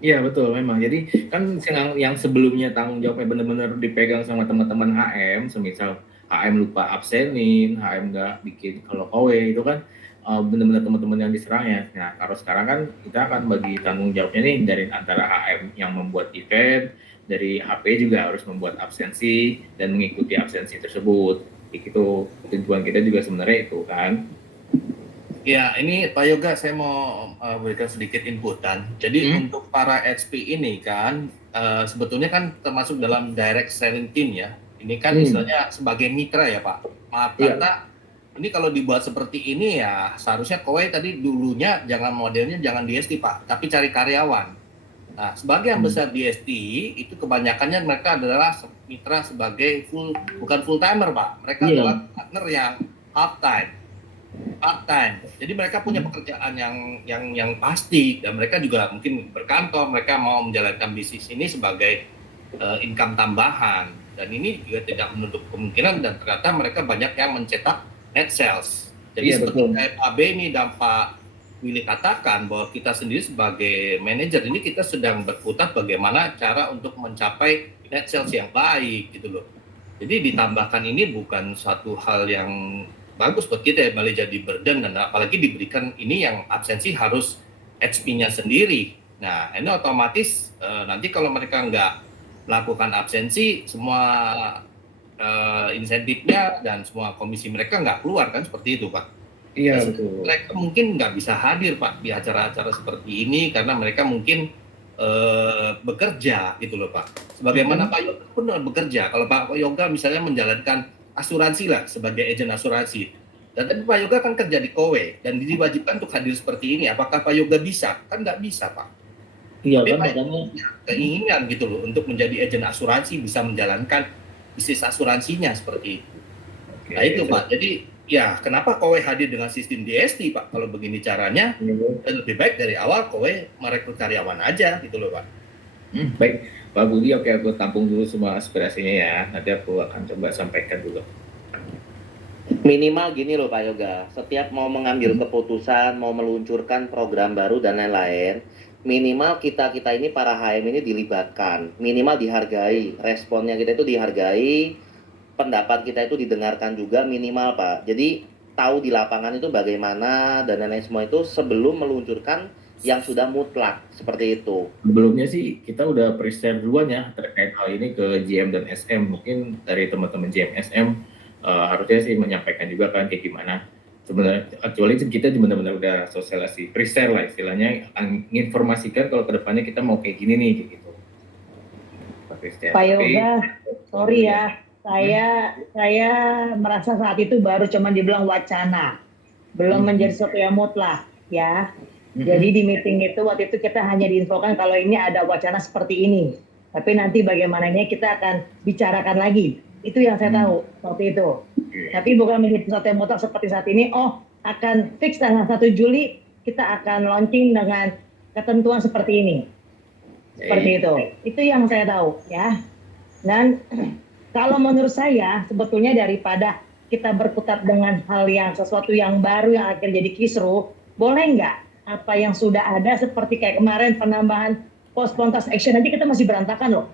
Iya betul memang. Jadi kan yang sebelumnya tanggung jawabnya benar-benar dipegang sama teman-teman HM, semisal HM lupa absenin, HM nggak bikin kalau kowe itu kan benar-benar teman-teman yang diserangnya. Nah kalau sekarang kan kita akan bagi tanggung jawabnya nih dari antara HM yang membuat event, dari HP juga harus membuat absensi dan mengikuti absensi tersebut. Itu tujuan kita juga sebenarnya itu kan. Ya, ini Pak Yoga, saya mau berikan sedikit inputan. Jadi untuk para HP ini kan, sebetulnya kan termasuk dalam direct selling team ya. Ini kan istilahnya sebagai mitra ya Pak. Maaf kata, ini kalau dibuat seperti ini ya seharusnya kowe tadi dulunya jangan modelnya jangan DST Pak, tapi cari karyawan. Nah, sebagian besar DST itu kebanyakannya mereka adalah mitra sebagai bukan full timer Pak. Mereka adalah partner yang half time. Part-time. Jadi mereka punya pekerjaan yang pasti dan mereka juga mungkin berkantor, mereka mau menjalankan bisnis ini sebagai income tambahan dan ini juga tidak menutup kemungkinan dan ternyata mereka banyak yang mencetak net sales. Jadi seperti kayak Pak Beni dan Pak Willy katakan bahwa kita sendiri sebagai manajer ini kita sedang berkutat bagaimana cara untuk mencapai net sales yang baik gitu loh. Jadi ditambahkan ini bukan suatu hal yang bagus buat kita ya, malah jadi burden dan apalagi diberikan ini yang absensi harus HP-nya sendiri. Nah ini otomatis nanti kalau mereka nggak melakukan absensi semua insentifnya dan semua komisi mereka nggak keluar kan seperti itu Pak. Iya betul. Mereka mungkin nggak bisa hadir Pak di acara-acara seperti ini karena mereka mungkin bekerja gitu loh Pak. Sebagaimana Pak Yoga pun bekerja. Kalau Pak Yoga misalnya menjalankan asuransi lah sebagai agen asuransi. Dan tapi Pak Yoga kan kerja di Kowe dan diwajibkan untuk hadir seperti ini. Apakah Pak Yoga bisa? Kan nggak bisa Pak. Iya Tapi kan Pak makanya punya keinginan gitu loh untuk menjadi agen asuransi bisa menjalankan bisnis asuransinya seperti itu. Nah itu Pak. Jadi ya kenapa Kowe hadir dengan sistem DST Pak? Kalau begini caranya lebih baik dari awal Kowe merekrut karyawan aja gitu loh Pak. Baik, Pak Budi, oke aku tampung dulu semua aspirasinya ya. Nanti aku akan coba sampaikan dulu. Minimal gini loh Pak Yoga, setiap mau mengambil keputusan, mau meluncurkan program baru dan lain-lain, minimal kita ini para HM ini dilibatkan, minimal dihargai, responnya kita itu dihargai, pendapat kita itu didengarkan juga minimal Pak. Jadi tahu di lapangan itu bagaimana dan lain-lain semua itu sebelum meluncurkan yang sudah mutlak seperti itu. Sebelumnya sih kita udah pre-share duluan ya terkait hal ini ke GM dan SM. Mungkin dari teman-teman GM SM harusnya sih menyampaikan juga kan kayak gimana. Sebenarnya actually kita benar-benar udah sosialisasi pre-share lah istilahnya, menginformasikan kalau kedepannya kita mau kayak gini nih kayak gitu. Pak Yoga, sorry ya, saya merasa saat itu baru cuma dibilang wacana, belum menjadi sesuatu yang mutlak ya. Jadi di meeting itu waktu itu kita hanya diinfokan kalau ini ada wacana seperti ini. Tapi nanti bagaimananya kita akan bicarakan lagi. Itu yang saya tahu waktu itu. Tapi bukan menjadi sesuatu yang mutlak seperti saat ini. Oh, akan fix tanggal 1 Juli kita akan launching dengan ketentuan seperti ini. Seperti itu. Itu yang saya tahu ya. Dan kalau menurut saya sebetulnya daripada kita berkutat dengan hal yang sesuatu yang baru yang akan jadi kisruh, boleh nggak apa yang sudah ada seperti kayak kemarin penambahan postpone task action aja kita masih berantakan loh.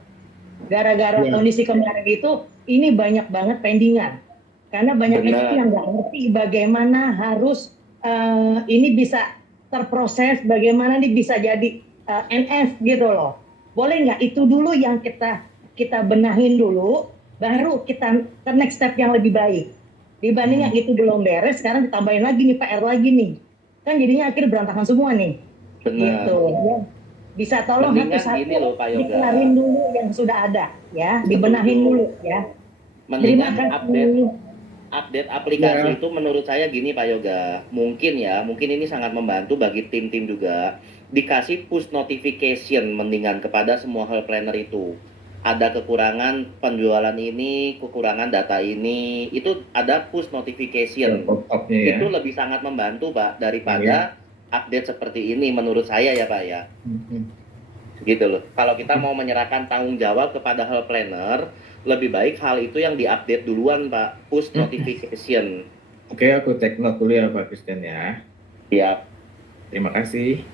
Gara-gara kondisi kemarin itu ini banyak banget pendingan. Karena banyak itu yang nggak ngerti bagaimana harus ini bisa terproses, bagaimana ini bisa jadi NF gitu loh. Boleh nggak itu dulu yang kita benahin dulu, baru kita ke next step yang lebih baik. Dibanding yang itu belum beres, sekarang ditambahin lagi nih PR lagi nih. Kan jadinya akhirnya berantakan semua nih. Benar. Gitu ya. Bisa tolong satu-satu dikelarin dulu yang sudah ada ya, dibenahin dulu ya. Mendingan update aplikasi itu menurut saya gini Pak Yoga, mungkin ini sangat membantu bagi tim-tim juga, dikasih push notification mendingan kepada semua hal planner itu. Ada kekurangan penjualan ini, kekurangan data ini, itu ada push notification. Itu lebih sangat membantu Pak daripada update seperti ini menurut saya ya Pak ya. Gitu loh. Kalau kita mau menyerahkan tanggung jawab kepada hal planner, lebih baik hal itu yang diupdate duluan Pak, push notification. Oke, aku take note dulu ya Pak Christian ya. Siap. Terima kasih.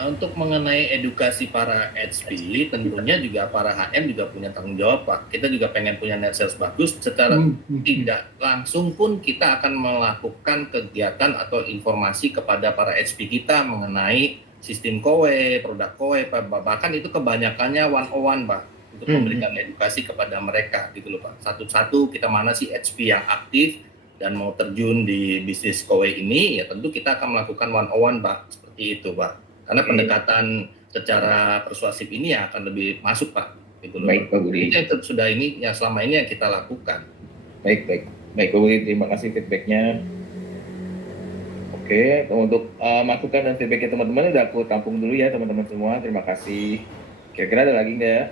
Untuk mengenai edukasi para HP, tentunya juga para HM juga punya tanggung jawab, Pak. Kita juga pengen punya net sales bagus, secara tidak langsung pun kita akan melakukan kegiatan atau informasi kepada para HP kita mengenai sistem KOE, produk KOE, bahkan itu kebanyakannya one-on-one, Pak, untuk memberikan edukasi kepada mereka, gitu loh, Pak. Satu-satu kita mana sih HP yang aktif dan mau terjun di bisnis KOE ini, ya tentu kita akan melakukan one-on-one, Pak, seperti itu, Pak. Karena pendekatan secara persuasif ini ya akan lebih masuk, Pak. Gitu loh. Baik, Pak Budi. Itu sudah ini yang selama ini yang kita lakukan. Baik, Pak Budi, terima kasih feedbacknya. Oke, untuk masukan dan feedbacknya teman-teman udah aku tampung dulu ya teman-teman semua. Terima kasih. Kira-kira ada lagi nggak ya?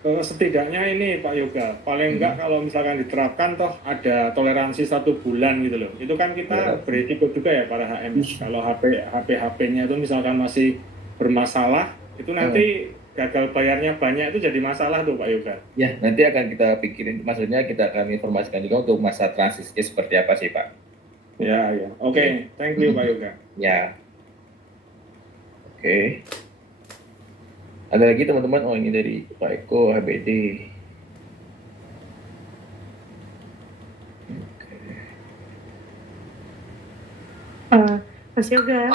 Setidaknya ini Pak Yoga, paling enggak kalau misalkan diterapkan toh ada toleransi 1 bulan gitu loh. Itu kan kita berisiko juga ya para HM. Kalau HP-nya itu misalkan masih bermasalah, itu nanti gagal bayarnya banyak, itu jadi masalah tuh Pak Yoga. Ya, nanti akan kita pikirin, maksudnya kita akan informasikan juga untuk masa transisi seperti apa sih Pak. Ya. Oke. Thank you Pak Yoga. Ya. Oke. Ada lagi teman-teman? Oh, ini dari Pak Eko, HBD. Mas Yoga.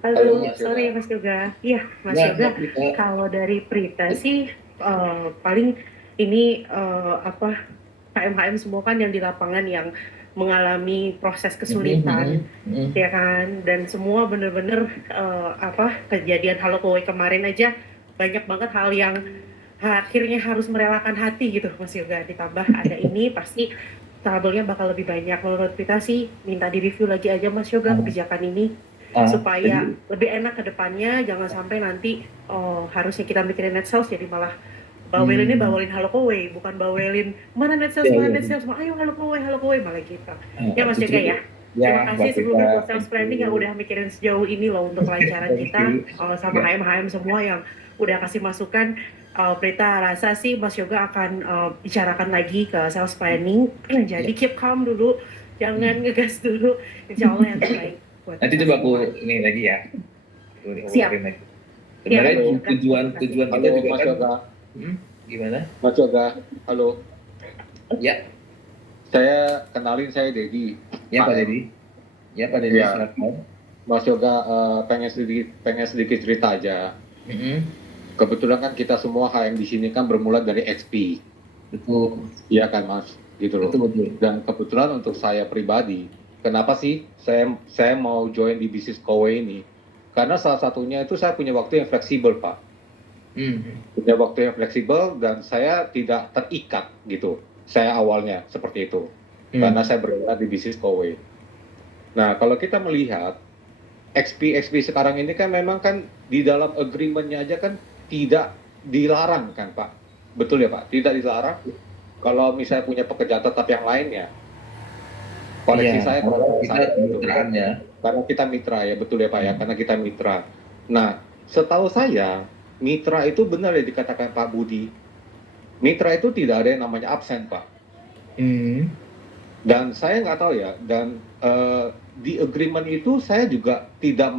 Halo, sorry Mas Yoga. Iya, Mas Yoga. Kalau dari Prita sih paling ini HM-HM semua kan yang di lapangan yang mengalami proses kesulitan, ya kan, dan semua bener-bener kejadian Halo Kowe kemarin aja banyak banget hal yang akhirnya harus merelakan hati gitu Mas Yoga. Ditambah ada ini pasti trouble-nya bakal lebih banyak. Menurut kita sih minta di-review lagi aja Mas Yoga kebijakan ini supaya lebih enak ke depannya, jangan sampai nanti harusnya kita mikirin net sales jadi malah bawelinnya bawelin Halo Kowe, bukan bawelin mana net sales, ayo Halo Kowe malah kita. Ya Mas Yoga ya. Terima kasih sebelumnya buat sales planning yang udah mikirin sejauh ini loh untuk kelancaran kita, sama HM-HM semua yang udah kasih masukan. Prita rasa sih Mas Yoga akan bicarakan lagi ke sales planning. Jadi keep calm dulu, jangan ngegas dulu. Insya Allah yang terbaik. Nanti coba aku ini lagi ya. Siap. Sebenarnya tujuan kita juga Mas kan. Yoga. Gimana? Mas Yoga, halo. Ya. Saya kenalin, saya Dedi. Ya Pak Dedi. Ya Pak Dedi. Ya. Mas Yoga pengen sedikit cerita aja. Kebetulan kan kita semua HM di sini kan bermula dari XP. Betul. Iya kan Mas, gitu loh. Betul. Dan kebetulan untuk saya pribadi, kenapa sih saya mau join di bisnis KOE ini? Karena salah satunya itu saya punya waktu yang fleksibel Pak. Punya waktu yang fleksibel dan saya tidak terikat gitu. Saya awalnya seperti itu. Karena saya bergerak di bisnis KOE. Nah, kalau kita melihat XP sekarang ini kan memang kan di dalam agreement-nya aja kan tidak dilarang kan Pak. Betul ya Pak? Tidak dilarang. Kalau misalnya punya pekerjaan tetap yang lainnya. Koleksi saya kalau saya gitu. Karena kita mitra ya, betul ya Pak ya, karena kita mitra. Nah, setahu saya mitra itu benar ya dikatakan Pak Budi. Mitra itu tidak ada yang namanya absen Pak. Dan saya nggak tahu ya, dan di agreement itu saya juga tidak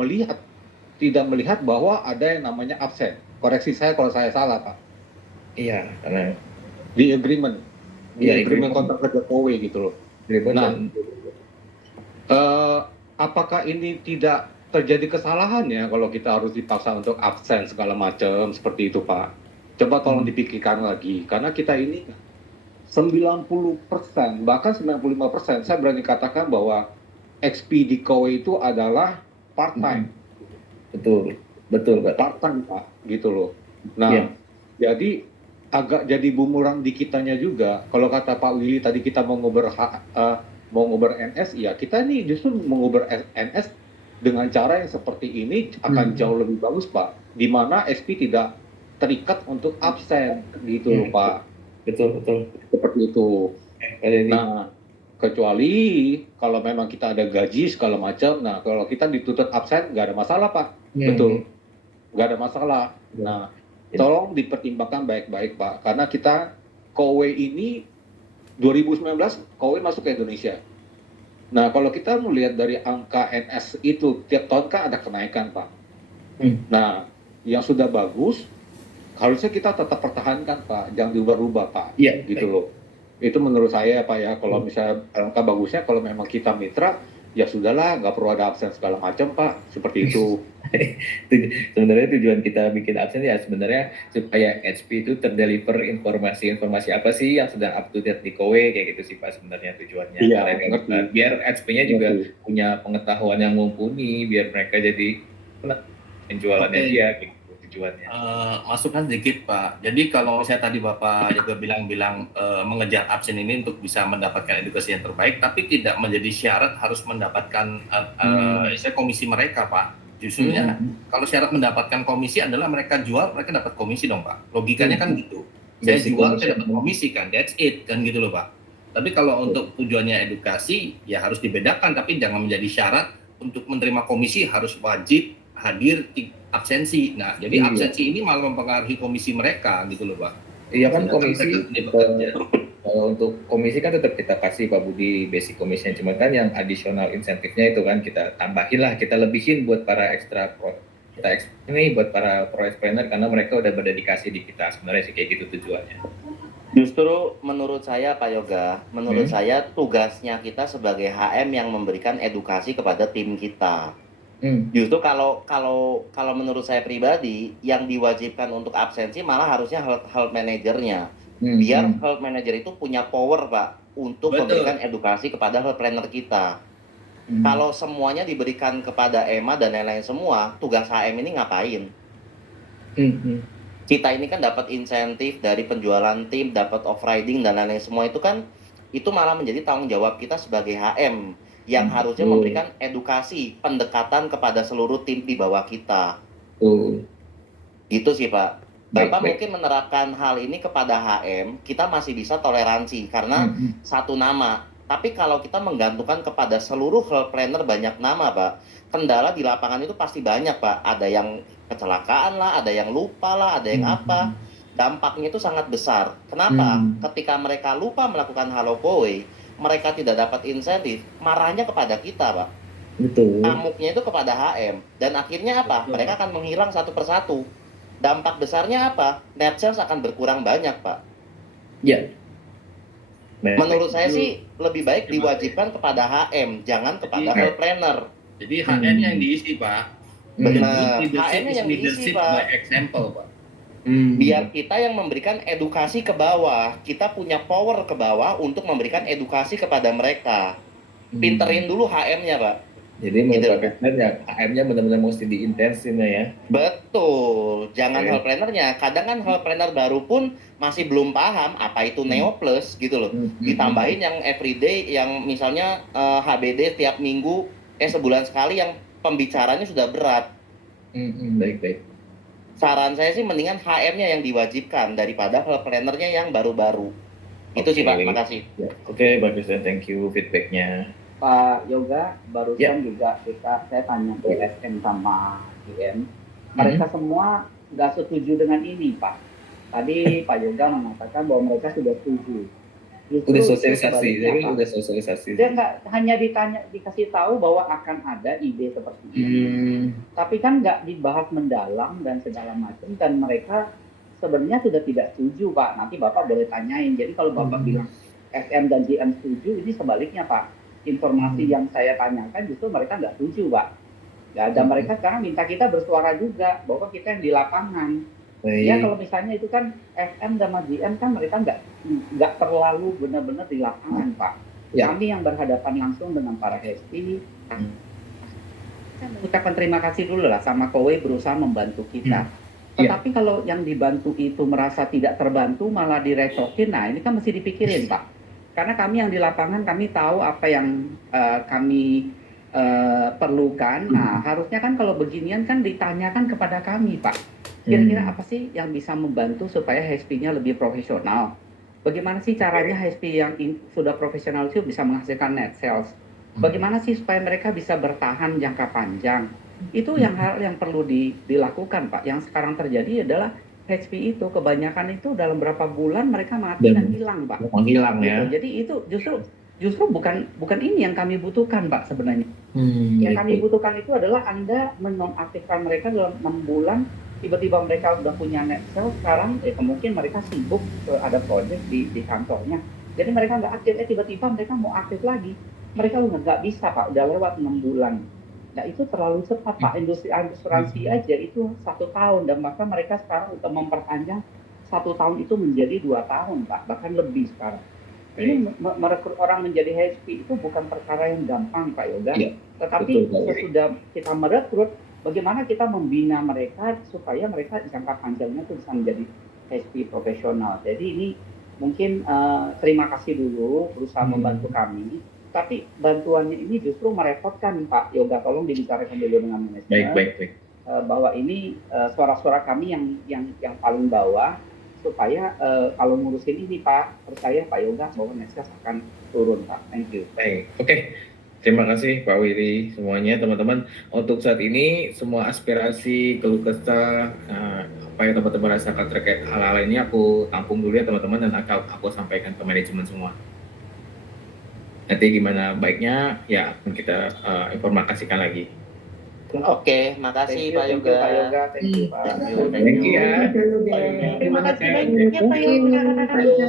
melihat bahwa ada yang namanya absen. Koreksi saya kalau saya salah Pak. Iya, karena di agreement, agreement kontrak kerja KOE gitu loh. Nah, apakah ini tidak terjadi kesalahan ya kalau kita harus dipaksa untuk absen segala macam seperti itu Pak? Coba tolong dipikirkan lagi, karena kita ini 90%, bahkan 95% saya berani katakan bahwa XP di KOE itu adalah part-time. Betul Pak. Part-time Pak, gitu loh. Nah, jadi agak jadi bumerang di kitanya juga. Kalau kata Pak Willy tadi kita mau ngobrol NS, ya kita nih justru mengobrol NS dengan cara yang seperti ini akan jauh lebih bagus Pak. Di mana XP tidak terikat untuk absen gitu loh Pak. Betul. Seperti itu. Nah, kecuali kalau memang kita ada gaji segala macam, nah kalau kita dituntut absen nggak ada masalah Pak. Betul. Nggak ada masalah. Nah, tolong dipertimbangkan baik-baik Pak, karena kita KOE ini 2019 Kowe masuk ke Indonesia. Nah, kalau kita melihat dari angka NS itu tiap tahun kan ada kenaikan, Pak. Nah, yang sudah bagus harusnya kita tetap pertahankan, Pak. Jangan diubah-ubah, Pak. Iya, gitu loh. Itu menurut saya, Pak ya. Kalau misalnya angka bagusnya, kalau memang kita mitra, ya sudahlah, nggak perlu ada absen segala macam, Pak. Seperti itu. Sebenarnya tujuan kita bikin absen ya sebenarnya supaya HP itu terdeliver informasi-informasi apa sih yang sedang up to date di Kowe kayak gitu sih Pak sebenarnya tujuannya. Iya, Karena biar HP-nya juga punya pengetahuan yang mumpuni, biar mereka jadi penjualannya dia gitu tujuannya. Masukan sedikit Pak. Jadi kalau saya tadi Bapak juga bilang mengejar absen ini untuk bisa mendapatkan edukasi yang terbaik, tapi tidak menjadi syarat harus mendapatkan komisi mereka Pak. Justru kalau syarat mendapatkan komisi adalah mereka jual, mereka dapat komisi dong Pak. Logikanya kan gitu. Saya jual, saya dapat komisi kan, that's it kan gitu loh Pak. Tapi kalau untuk tujuannya edukasi, ya harus dibedakan, tapi jangan menjadi syarat untuk menerima komisi harus wajib hadir absensi. Nah, jadi absensi ini malah mempengaruhi komisi mereka gitu loh Pak. Iya kan komisi untuk komisi kan tetap kita kasih Pak Budi basic commission, cuma kan yang additional insentifnya itu kan kita tambahin lah, kita lebihin buat para ini buat para project planner karena mereka udah berdedikasi di kita sebenarnya sih kayak gitu tujuannya. Justru menurut saya Pak Yoga, menurut saya tugasnya kita sebagai HM yang memberikan edukasi kepada tim kita. Justru kalau menurut saya pribadi yang diwajibkan untuk absensi malah harusnya health manajernya. Biar health manager itu punya power Pak untuk memberikan edukasi kepada health planner kita. Kalau semuanya diberikan kepada EMA dan lain-lain semua, tugas HM ini ngapain? Kita ini kan dapat insentif dari penjualan tim, dapat off riding dan lain-lain semua itu kan itu malah menjadi tanggung jawab kita sebagai HM yang harusnya memberikan edukasi, pendekatan kepada seluruh tim di bawah kita. Gitu sih Pak. Bapak mungkin menerapkan hal ini kepada HM, kita masih bisa toleransi karena satu nama. Tapi kalau kita menggantungkan kepada seluruh health planner banyak nama Pak, kendala di lapangan itu pasti banyak Pak. Ada yang kecelakaan lah, ada yang lupa lah, ada yang apa. Dampaknya itu sangat besar. Kenapa? Ketika mereka lupa melakukan Halo Kowe, mereka tidak dapat insentif, marahnya kepada kita Pak. Betul. Amuknya itu kepada HM. Dan akhirnya apa? Mereka akan menghilang satu persatu. Dampak besarnya apa? Net sales akan berkurang banyak, Pak. Ya. Menurut saya sih lebih baik diwajibkan kepada HM, jangan kepada health planner. Jadi HM yang diisi, Pak. Benar. HM yang diisi, Pak. By example, Pak. Biar kita yang memberikan edukasi ke bawah, kita punya power ke bawah untuk memberikan edukasi kepada mereka. Pinterin dulu HM-nya, Pak. Jadi menurut ya HM-nya benar-benar mesti diintensin ya. Betul, jangan health planner-nya. Kadang kan health planner baru pun masih belum paham apa itu Neo Plus gitu loh. Ditambahin yang everyday, yang misalnya HBD tiap minggu, sebulan sekali yang pembicaranya sudah berat. Baik. Saran saya sih mendingan HM-nya yang diwajibkan daripada health planner-nya yang baru-baru. Itu sih Pak, makasih. Oke, bagus dan thank you feedback-nya. Pak Yoga, barusan juga saya tanya ke SM sama GM, mereka semua nggak setuju dengan ini Pak. Tadi Pak Yoga mengatakan bahwa mereka sudah setuju. Udah sosialisasi, Dia nggak hanya dikasih tahu bahwa akan ada ide seperti ini, tapi kan nggak dibahas mendalam dan segala macam, dan mereka sebenarnya sudah tidak setuju Pak. Nanti Bapak boleh tanyain. Jadi kalau Bapak bilang SM dan GM setuju, ini sebaliknya Pak. Informasi yang saya tanyakan justru mereka nggak setuju Pak. Dan mereka sekarang minta kita bersuara juga bahwa kita yang di lapangan. Ya kalau misalnya itu kan FM dan GM kan mereka nggak terlalu benar-benar di lapangan Pak. Kami yang berhadapan langsung dengan para SP, saya mengucapkan terima kasih dulu lah sama Kowe berusaha membantu kita. Tetapi kalau yang dibantu itu merasa tidak terbantu malah direcokin, nah ini kan mesti dipikirin Pak. Karena kami yang di lapangan, kami tahu apa yang kami perlukan. Nah, harusnya kan kalau beginian kan ditanyakan kepada kami, Pak. Kira-kira apa sih yang bisa membantu supaya HP-nya lebih profesional? Bagaimana sih caranya HP yang sudah profesional itu bisa menghasilkan net sales? Bagaimana sih supaya mereka bisa bertahan jangka panjang? Itu yang hal yang perlu dilakukan, Pak. Yang sekarang terjadi adalah HP itu kebanyakan itu dalam berapa bulan mereka mati dan hilang, Pak. Menghilang Gitu. ya. Jadi itu justru bukan ini yang kami butuhkan, Pak, sebenarnya. Yang kami Gitu. butuhkan itu adalah Anda menonaktifkan mereka dalam 6 bulan, tiba-tiba mereka udah punya net sale, sekarang mungkin mereka sibuk ada project di kantornya. Jadi mereka nggak aktif, tiba-tiba mereka mau aktif lagi. Mereka nggak bisa, Pak, udah lewat 6 bulan. Nah itu terlalu cepat, Pak. Industri asuransi aja itu 1 tahun, dan bahkan mereka sekarang udah memperpanjang 1 tahun itu menjadi 2 tahun, Pak, bahkan lebih sekarang. Ini merekrut orang menjadi HP itu bukan perkara yang gampang, Pak Yoga. Iya, Tetapi betul, Pak. sesudah kita merekrut, bagaimana kita membina mereka supaya mereka jangka panjangnya itu bisa menjadi HP profesional. Jadi ini mungkin terima kasih dulu berusaha membantu kami. Tapi bantuannya ini justru merepotkan, Pak Yoga. Tolong dibicarakan dulu dengan manajemen. Baik. Bahwa ini suara-suara kami yang paling bawah, supaya kalau ngurusin ini, Pak, percaya Pak Yoga bahwa Nexus akan turun, Pak. Thank you. Baik, oke. Terima kasih Pak Willy semuanya teman-teman. Untuk saat ini semua aspirasi, keluh kesah, apa yang teman-teman rasakan terkait hal-hal ini aku tampung dulu ya teman-teman, dan aku sampaikan ke manajemen semua. Nanti gimana baiknya ya akan kita informasikan lagi. Oke, makasih Pak Thank you, Yoga. Pak Yoga. Thank you, Pak. Thank you ya. Terima kasih banyak ya Pak Yoga.